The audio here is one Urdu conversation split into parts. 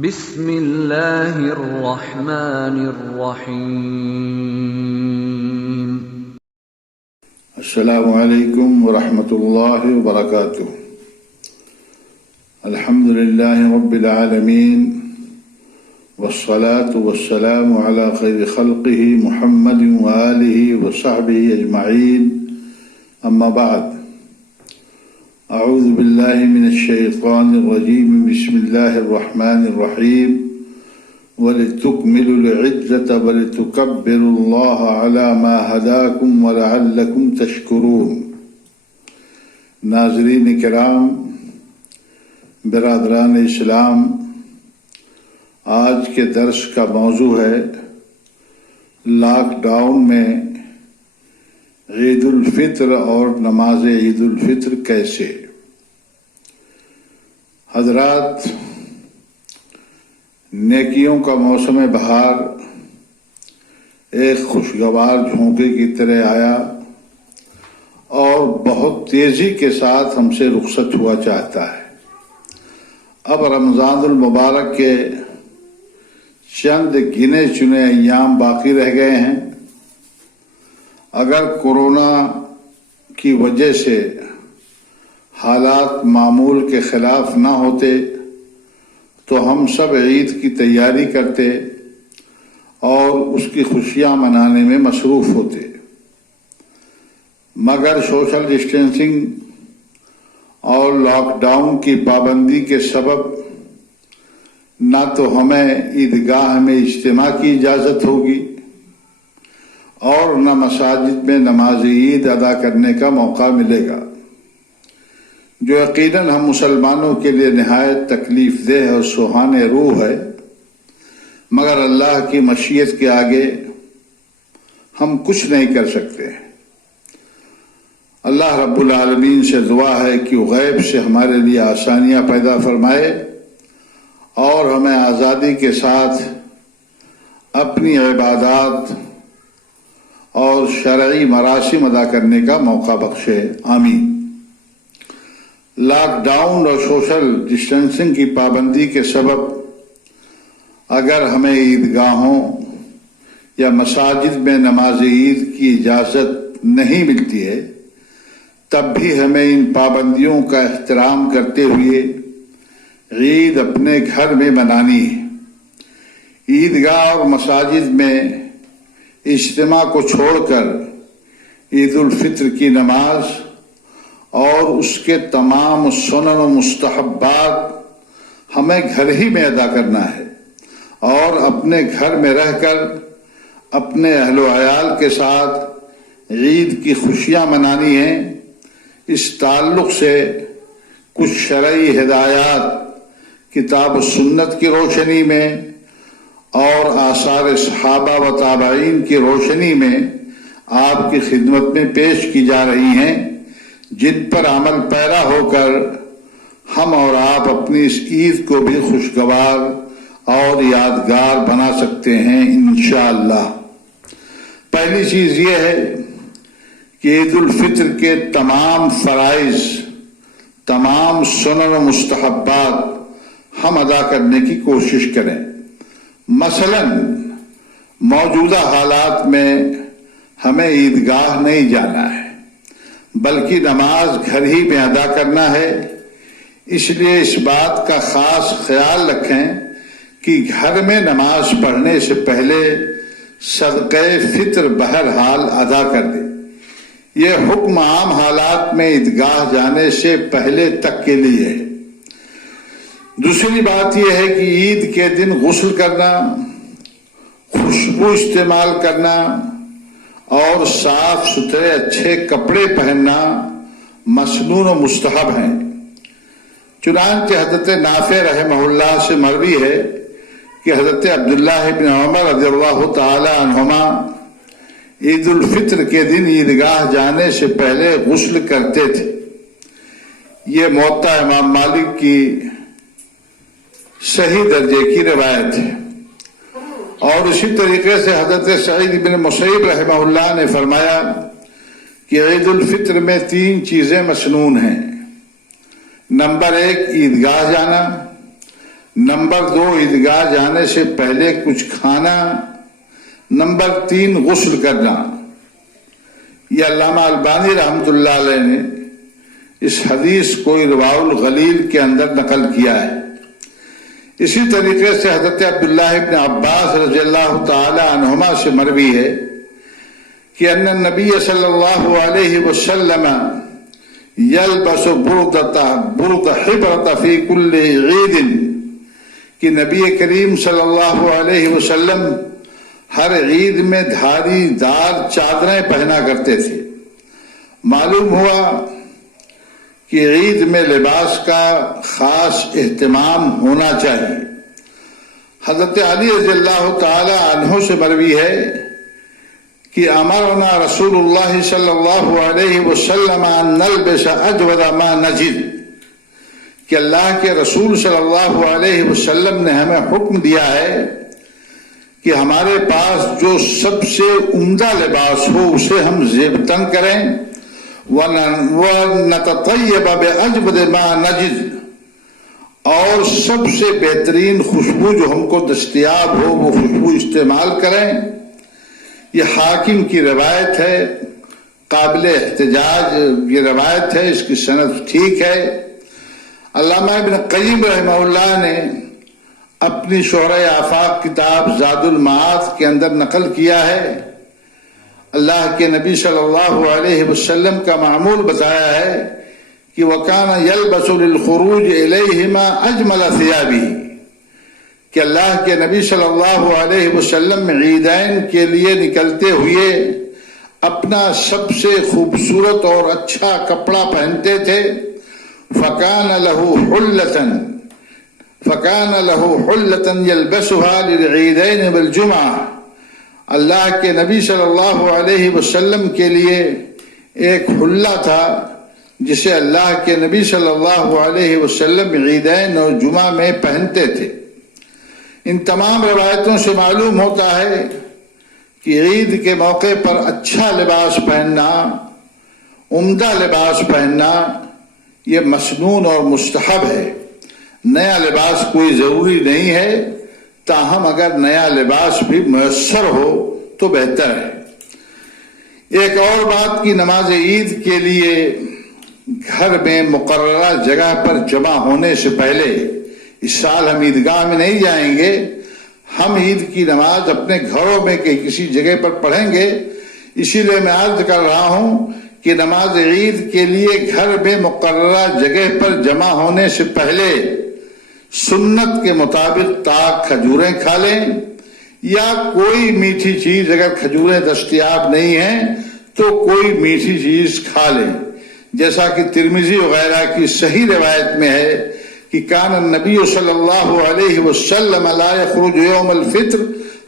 بسم اللہ الرحمن الرحیم۔ السلام علیکم ورحمۃ اللہ وبرکاتہ۔ الحمد للہ رب العالمین والصلاة والسلام علی خیر خلقہ محمد وآلہ وصحبہ اجمعین، اما بعد، اعوذ باللہ من الشیطان الرجیم، بسم اللہ الرحمن الرحیم۔ وَلِتُكْمِلُوا الْعِدَّةَ وَلِتُكَبِّرُوا اللَّهَ عَلَى مَا هَدَاكُمْ وَلَعَلَّكُمْ تَشْكُرُونَ۔ ناظرین کرام، برادران اسلام، آج کے درس کا موضوع ہے لاک ڈاؤن میں عید الفطر اور نماز عید الفطر کیسے۔ حضرات، نیکیوں کا موسم بہار ایک خوشگوار جھونکے کی طرح آیا اور بہت تیزی کے ساتھ ہم سے رخصت ہوا چاہتا ہے۔ اب رمضان المبارک کے چند گنے چنے ایام باقی رہ گئے ہیں۔ اگر کورونا کی وجہ سے حالات معمول کے خلاف نہ ہوتے تو ہم سب عید کی تیاری کرتے اور اس کی خوشیاں منانے میں مصروف ہوتے، مگر سوشل ڈسٹینسنگ اور لاک ڈاؤن کی پابندی کے سبب نہ تو ہمیں عیدگاہ میں اجتماع کی اجازت ہوگی اور نہ مساجد میں نماز عید ادا کرنے کا موقع ملے گا، جو یقیناً ہم مسلمانوں کے لیے نہایت تکلیف دہ اور سوہان روح ہے، مگر اللہ کی مشیت کے آگے ہم کچھ نہیں کر سکتے۔ اللہ رب العالمین سے دعا ہے کہ وہ غیب سے ہمارے لیے آسانیاں پیدا فرمائے اور ہمیں آزادی کے ساتھ اپنی عبادات اور شرعی مراسم ادا کرنے کا موقع بخشے، آمین۔ لاک ڈاؤن اور سوشل ڈسٹینسنگ کی پابندی کے سبب اگر ہمیں عیدگاہوں یا مساجد میں نماز عید کی اجازت نہیں ملتی ہے، تب بھی ہمیں ان پابندیوں کا احترام کرتے ہوئے عید اپنے گھر میں منانی ہے۔ عیدگاہ اور مساجد میں اجتماع کو چھوڑ کر عید الفطر کی نماز اور اس کے تمام سنن و مستحبات ہمیں گھر ہی میں ادا کرنا ہے اور اپنے گھر میں رہ کر اپنے اہل و عیال کے ساتھ عید کی خوشیاں منانی ہیں۔ اس تعلق سے کچھ شرعی ہدایات کتاب و سنت کی روشنی میں اور آثار صحابہ و تابعین کی روشنی میں آپ کی خدمت میں پیش کی جا رہی ہیں، جن پر عمل پیرا ہو کر ہم اور آپ اپنی اس عید کو بھی خوشگوار اور یادگار بنا سکتے ہیں انشاءاللہ۔ پہلی چیز یہ ہے کہ عید الفطر کے تمام فرائض، تمام سنن و مستحبات ہم ادا کرنے کی کوشش کریں۔ مثلا موجودہ حالات میں ہمیں عیدگاہ نہیں جانا ہے بلکہ نماز گھر ہی میں ادا کرنا ہے، اس لیے اس بات کا خاص خیال رکھیں کہ گھر میں نماز پڑھنے سے پہلے صدقہ فطر بہرحال ادا کر دیں۔ یہ حکم عام حالات میں عیدگاہ جانے سے پہلے تک کے لیے ہے۔ دوسری بات یہ ہے کہ عید کے دن غسل کرنا، خوشبو استعمال کرنا اور صاف ستھرے اچھے کپڑے پہننا مسنون و مستحب ہیں۔ چنانچہ حضرت نافع رحمہ اللہ سے مروی ہے کہ حضرت عبداللہ بن عمر رضی اللہ تعالی عنہما عید الفطر کے دن عیدگاہ جانے سے پہلے غسل کرتے تھے۔ یہ موطا امام مالک کی صحیح درجے کی روایت ہے۔ اور اسی طریقے سے حضرت سعید بن مسیب رحمہ اللہ نے فرمایا کہ عید الفطر میں 3 چیزیں مسنون ہیں۔ نمبر 1 عیدگاہ جانا، نمبر 2 عیدگاہ جانے سے پہلے کچھ کھانا، نمبر 3 غسل کرنا۔ یہ علامہ البانی رحمۃ اللہ علیہ نے اس حدیث کو ارواء الغلیل کے اندر نقل کیا ہے۔ اسی طریقے سے حضرت عبداللہ ابن عباس رضی اللہ تعالی عنہما سے مروی ہے کہ ان النبی صلی اللہ علیہ وسلم یلبس برد حبرۃ فی کل عید، کہ نبی کریم صلی اللہ علیہ وسلم ہر عید میں دھاری دار چادریں پہنا کرتے تھے۔ معلوم ہوا کہ عید میں لباس کا خاص اہتمام ہونا چاہیے۔ حضرت علی رضی اللہ تعالی عنہ سے مروی ہے کہ امرنا رسول اللہ صلی اللہ علیہ وسلم ان نلبس اجود ما نجد، کہ اللہ کے رسول صلی اللہ علیہ وسلم نے ہمیں حکم دیا ہے کہ ہمارے پاس جو سب سے عمدہ لباس ہو اسے ہم زیب تن کریں، وَنَتَطَيَّبَ بِأَجْوَدِ مَا نَجِدُ، اور سب سے بہترین خوشبو جو ہم کو دستیاب ہو وہ خوشبو استعمال کریں۔ یہ حاکم کی روایت ہے، قابل احتجاج یہ روایت ہے، اس کی سند ٹھیک ہے۔ علامہ ابن قیم رحمہ اللہ نے اپنی شرح آفاق کتاب زاد المعاد کے اندر نقل کیا ہے، اللہ کے نبی صلی اللہ علیہ وسلم کا معمول بتایا ہے کہ وَكَانَ يَلْبَسُ لِلْخُرُوجِ إِلَيْهِمَا أَجْمَلَ ثِيَابِهِ، کہ اللہ کے نبی صلی اللہ علیہ وسلم عیدین کے لیے نکلتے ہوئے اپنا سب سے خوبصورت اور اچھا کپڑا پہنتے تھے۔ فَكَانَ لَهُ حُلَّةً يَلْبَسُهَا لِلْعِيدَيْنِ وَالْجُمْعَةِ، اللہ کے نبی صلی اللہ علیہ وسلم کے لیے ایک حلہ تھا جسے اللہ کے نبی صلی اللہ علیہ وسلم عیدین اور جمعہ میں پہنتے تھے۔ ان تمام روایتوں سے معلوم ہوتا ہے کہ عید کے موقع پر اچھا لباس پہننا، عمدہ لباس پہننا یہ مسنون اور مستحب ہے۔ نیا لباس کوئی ضروری نہیں ہے، تاہم اگر نیا لباس بھی میسر ہو تو بہتر ہے۔ ایک اور بات کی نماز عید کے لیے گھر میں مقررہ جگہ پر جمع ہونے سے پہلے، اس سال ہم عیدگاہ میں نہیں جائیں گے، ہم عید کی نماز اپنے گھروں میں کسی جگہ پر پڑھیں گے۔ اسی لیے میں عرض کر رہا ہوں کہ نماز عید کے لیے گھر میں مقررہ جگہ پر جمع ہونے سے پہلے سنت کے مطابق تاک کھجوریں کھا لیں، یا کوئی میٹھی چیز، اگر کھجوریں دستیاب نہیں ہیں تو کوئی میٹھی چیز کھا لیں، جیسا کہ ترمذی وغیرہ کی صحیح روایت میں ہے کہ کان النبی صلی اللہ علیہ وسلم لا یخرج یوم الفطر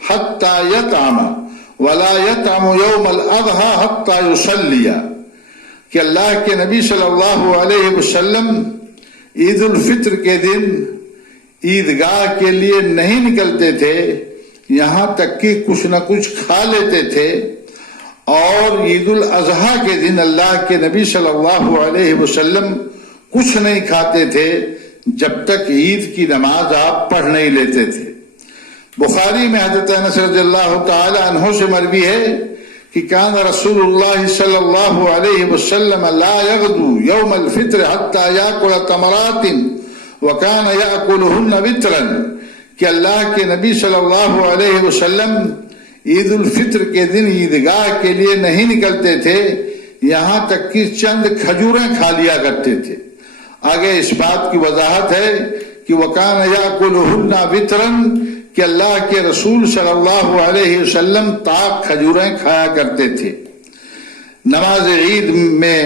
حتی یطعم ولا یطعم یوم الاضحی حتی یصلی، کہ اللہ کے نبی صلی اللہ علیہ وسلم عید الفطر کے دن عیدگاہ کے لیے نہیں نکلتے تھے یہاں تک کہ کچھ نہ کچھ کھا لیتے تھے، اور عید الاضحیٰ کے دن اللہ کے نبی صلی اللہ علیہ وسلم کچھ نہیں کھاتے تھے جب تک عید کی نماز آپ پڑھ نہیں لیتے تھے۔ بخاری میں حضرت انس رضی اللہ تعالی عنہ سے مروی ہے کہ کان رسول اللہ صلی اللہ علیہ وسلم لا یغدو یوم الفطر حتی یاکل تمرات وَكَانَ يَأْكُلُهُنَّ وِتْرًا، کہ اللہ کے نبی صلی اللہ علیہ وسلم عید الفطر کے دن عیدگاہ کے لیے نہیں نکلتے تھے یہاں تک کہ چند کھجوریں کھا لیا کرتے تھے۔ آگے اس بات کی وضاحت ہے کہ وَكَانَ يَأْكُلُهُنَّ وِتْرًا، کہ اللہ کے رسول صلی اللہ علیہ وسلم تاک کھجوریں کھایا کرتے تھے۔ نماز عید میں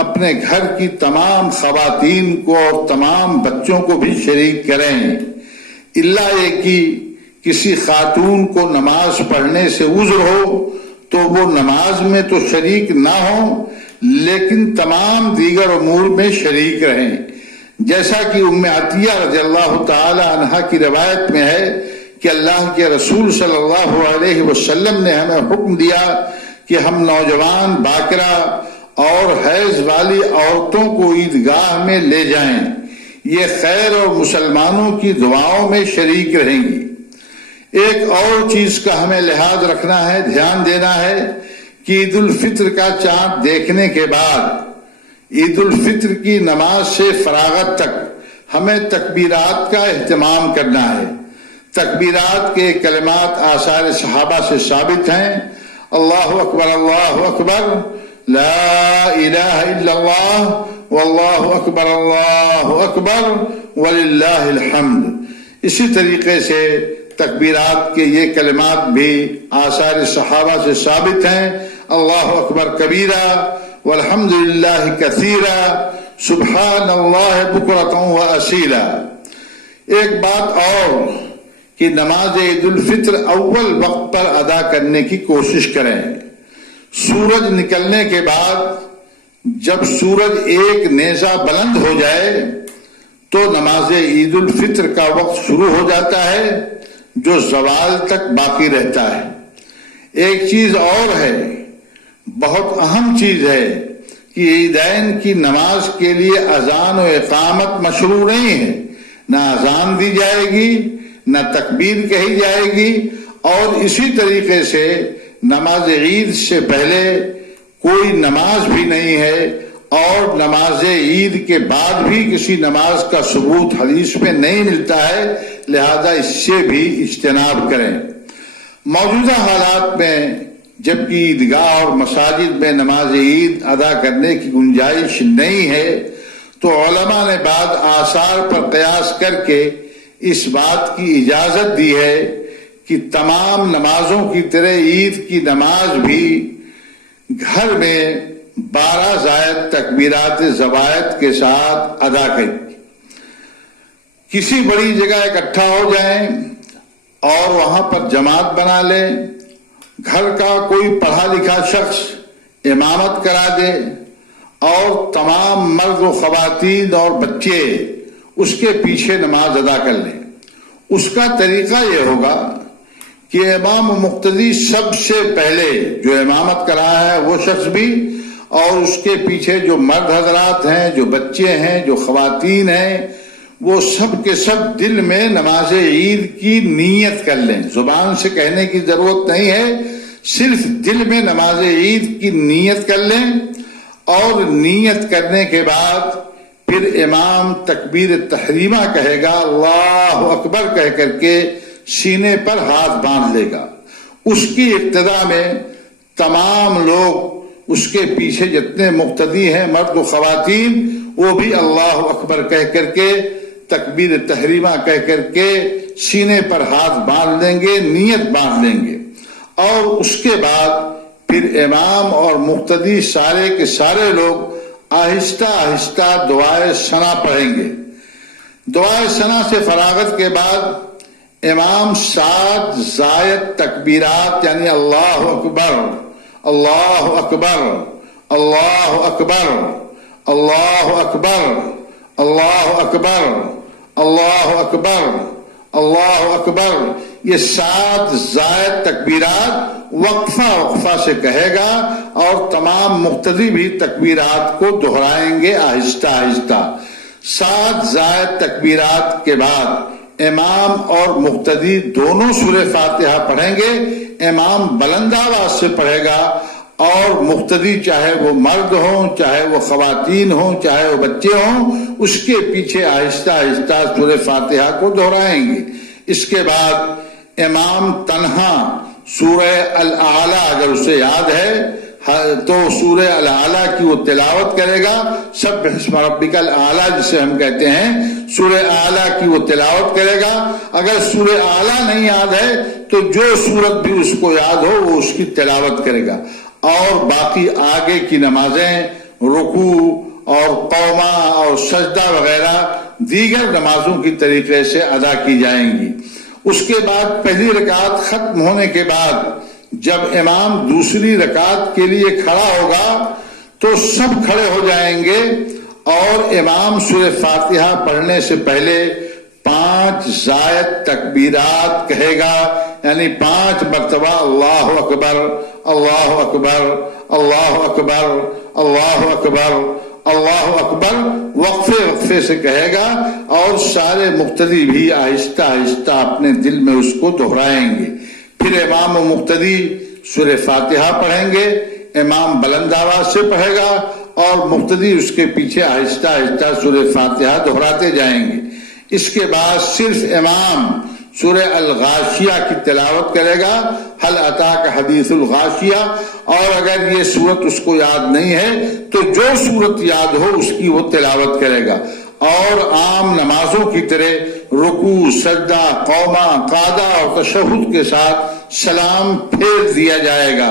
اپنے گھر کی تمام خواتین کو اور تمام بچوں کو بھی شریک کریں، الا یہ کہ کسی خاتون کو نماز پڑھنے سے عذر ہو تو وہ نماز میں تو شریک نہ ہو لیکن تمام دیگر امور میں شریک رہیں، جیسا کہ ام عطیہ رضی اللہ تعالی عنہا کی روایت میں ہے کہ اللہ کے رسول صلی اللہ علیہ وسلم نے ہمیں حکم دیا کہ ہم نوجوان باکرہ اور حیض والی عورتوں کو عیدگاہ میں لے جائیں، یہ خیر اور مسلمانوں کی دعاؤں میں شریک رہیں گی۔ ایک اور چیز کا ہمیں لحاظ رکھنا ہے، دھیان دینا ہے کہ عید الفطر کا چاند دیکھنے کے بعد عید الفطر کی نماز سے فراغت تک ہمیں تکبیرات کا اہتمام کرنا ہے۔ تکبیرات کے کلمات آثار صحابہ سے ثابت ہیں، اللہ اکبر لا الہ الا اللہ واللہ اکبر وللہ الحمد۔ اسی طریقے سے تکبیرات کے یہ کلمات بھی آثار صحابہ سے ثابت ہیں، اللہ اکبر کبیرہ والحمد للہ کثیرہ سبحان اللہ بکرۃ و اصیلا۔ ایک بات اور کہ نماز عید الفطر اول وقت پر ادا کرنے کی کوشش کریں۔ سورج نکلنے کے بعد جب سورج ایک نیزہ بلند ہو جائے تو نماز عید الفطر کا وقت شروع ہو جاتا ہے جو زوال تک باقی رہتا ہے۔ ایک چیز اور ہے، بہت اہم چیز ہے کہ عیدین کی نماز کے لیے اذان و اقامت مشروع نہیں ہے، نہ اذان دی جائے گی نہ تکبیر کہی جائے گی، اور اسی طریقے سے نماز عید سے پہلے کوئی نماز بھی نہیں ہے، اور نماز عید کے بعد بھی کسی نماز کا ثبوت حدیث میں نہیں ملتا ہے، لہذا اس سے بھی اجتناب کریں۔ موجودہ حالات میں جبکہ عیدگاہ اور مساجد میں نماز عید ادا کرنے کی گنجائش نہیں ہے، تو علماء نے بعض آثار پر قیاس کر کے اس بات کی اجازت دی ہے کہ تمام نمازوں کی طرح عید کی نماز بھی گھر میں 12 زائد تکبیرات زوائد کے ساتھ ادا کریں۔ کسی بڑی جگہ اکٹھا ہو جائیں اور وہاں پر جماعت بنا لیں، گھر کا کوئی پڑھا لکھا شخص امامت کرا دے اور تمام مرد و خواتین اور بچے اس کے پیچھے نماز ادا کر لیں۔ اس کا طریقہ یہ ہوگا کہ امام و مقتدی سب سے پہلے جو امامت کر رہا ہے وہ شخص بھی، اور اس کے پیچھے جو مرد حضرات ہیں، جو بچے ہیں، جو خواتین ہیں، وہ سب کے سب دل میں نماز عید کی نیت کر لیں۔ زبان سے کہنے کی ضرورت نہیں ہے، صرف دل میں نماز عید کی نیت کر لیں، اور نیت کرنے کے بعد پھر امام تکبیر تحریمہ کہے گا، اللہ اکبر کہہ کر کے سینے پر ہاتھ باندھ لے گا۔ اس کی ابتدا میں تمام لوگ اس کے پیچھے جتنے مقتدی ہیں مرد و خواتین، وہ بھی اللہ اکبر کہہ کر کے تکبیر تحریمہ کہہ کر کے سینے پر ہاتھ باندھ لیں گے، نیت باندھ لیں گے، اور اس کے بعد پھر امام اور مقتدی سارے کے سارے لوگ آہستہ آہستہ دعائے ثنا پڑھیں گے۔ دعائے ثنا سے فراغت کے بعد امام 7 زائد تکبیرات یعنی اللہ اکبر اللہ اکبر اللہ اکبر اللہ اکبر اللہ اکبر اللہ اکبر اللہ اکبر، یہ 7 زائد تکبیرات وقفہ سے کہے گا، اور تمام مقتدی بھی تکبیرات کو دہرائیں گے آہستہ آہستہ۔ 7 زائد تکبیرات کے بعد امام اور مقتدی دونوں سورہ فاتحہ پڑھیں گے۔ امام بلند آواز سے پڑھے گا، اور مقتدی چاہے وہ مرد ہوں، چاہے وہ خواتین ہوں، چاہے وہ بچے ہوں، اس کے پیچھے آہستہ آہستہ سورہ فاتحہ کو دہرائیں گے۔ اس کے بعد امام تنہا سورہ الاعلیٰ اگر اسے یاد ہے تو سورہ الاعلیٰ کی وہ تلاوت کرے گا، سبح اسم ربک الاعلیٰ جسے ہم کہتے ہیں، سورہ اعلیٰ کی وہ تلاوت کرے گا۔ اگر سورہ اعلیٰ نہیں یاد ہے تو جو سورت بھی اس کو یاد ہو وہ اس کی تلاوت کرے گا، اور باقی آگے کی نمازیں رکوع اور قومہ اور سجدہ وغیرہ دیگر نمازوں کی طریقے سے ادا کی جائیں گی۔ اس کے بعد پہلی رکعت ختم ہونے کے بعد جب امام دوسری رکعت کے لیے کھڑا ہوگا تو سب کھڑے ہو جائیں گے، اور امام سورہ فاتحہ پڑھنے سے پہلے 5 زائد تکبیرات کہے گا، یعنی 5 مرتبہ اللہ اکبر اللہ اکبر اللہ اکبر اللہ اکبر اللہ اکبر وقفے وقفے سے کہے گا اور سارے مقتدی بھی آہستہ آہستہ اپنے دل میں اس کو دہرائیں گے. پھر امام و مقتدی سورہ فاتحہ پڑھیں گے، امام بلند آواز سے پڑھے گا اور مقتدی اس کے پیچھے آہستہ آہستہ سورہ فاتحہ دہراتے جائیں گے. اس کے بعد صرف امام سورہ الغاشیہ کی تلاوت کرے گا، حل اتاک حدیث الغاشیہ، اور اگر یہ سورت اس کو یاد نہیں ہے تو جو سورت یاد ہو اس کی وہ تلاوت کرے گا. اور عام نمازوں کی طرح رکوع، سجدہ، قومہ، قعدہ اور تشہد کے ساتھ سلام پھیر دیا جائے گا.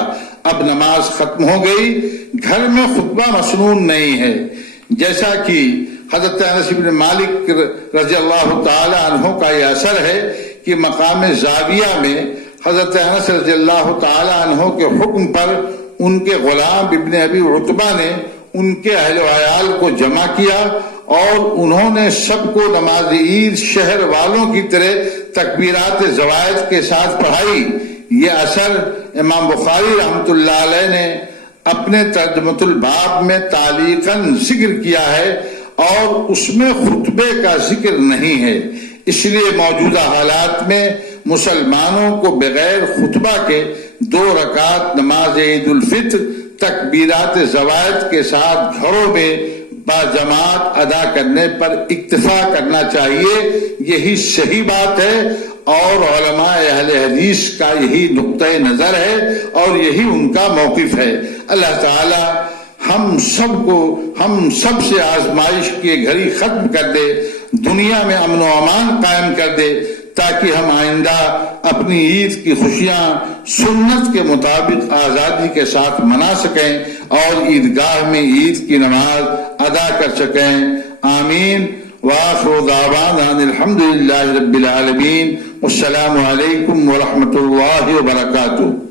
اب نماز ختم ہو گئی. گھر میں خطبہ مسنون نہیں ہے، جیسا کہ حضرت انس بن مالک رضی اللہ تعالی عنہ کا یہ اثر ہے کہ مقام زاویہ میں حضرت انس رضی اللہ تعالی عنہ کے حکم پر ان کے غلام ابن ابی عتبہ نے ان کے اہل و عیال کو جمع کیا اور انہوں نے سب کو نماز عید شہر والوں کی طرح تکبیرات زوائد کے ساتھ پڑھائی. یہ اثر امام بخاری رحمۃ اللہ علیہ نے اپنے ترجمۃ الباب میں تعلیقاً ذکر کیا ہے اور اس میں خطبے کا ذکر نہیں ہے. اس لیے موجودہ حالات میں مسلمانوں کو بغیر خطبہ کے 2 رکعت نماز عید الفطر تکبیرات زوائد کے ساتھ گھروں میں باجماعت ادا کرنے پر اکتفا کرنا چاہیے. یہی صحیح بات ہے اور علماء اہل حدیث کا یہی نقطۂ نظر ہے اور یہی ان کا موقف ہے. اللہ تعالی ہم سب سے آزمائش کی گھڑی ختم کر دے، دنیا میں امن و امان قائم کر دے، تاکہ ہم آئندہ اپنی عید کی خوشیاں سنت کے مطابق آزادی کے ساتھ منا سکیں اور عیدگاہ میں عید کی نماز ادا کر سکیں. آمین. وآخر دعوانا ان الحمد للہ رب العالمین. السلام علیکم ورحمۃ اللہ وبرکاتہ.